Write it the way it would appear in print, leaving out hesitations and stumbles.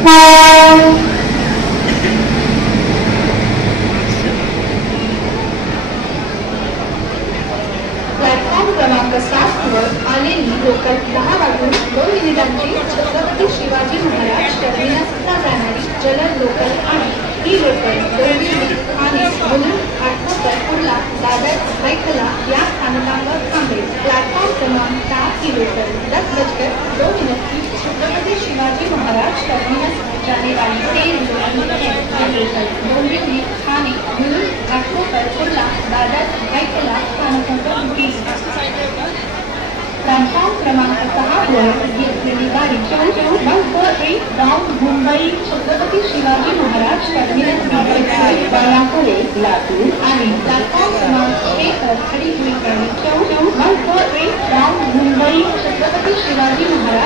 Platform क्रमांक 7 वर आलेली लोकल 10 वाजून 2 मिनिटांची छत्रपती शिवाजी महाराज टर्मिनसला जाणारी जलद लोकल आणि ही लोकल डोंबिवली ठाणे मुलुंड आटपाडी कुर्ला दादर भाईखला या स्थानकांवर थांबेल। प्लॅटफॉर्म क्रमांक 7 की लोकल 10:02 की छत्रपती शिवाजी महाराज टर्मिनस जाने वाली तेज लोकल है। लोकल डोंबिवली ठाणे मुलुंड आटपाडी कुर्ला दादर भाईखला स्थानकों पर रुकी। प्लॅटफॉर्म क्रमांक 6 वर घेतलेली गाडी 143 गाव मुंबई छत्रपती शिवाजी महाराज टर्मिनस बालापुरे लातूर आणि प्लॅटफॉर्म क्रमांक 1 वर खडी हुई गाडी 143 गाव मुंबई छत्रपती शिवाजी महाराज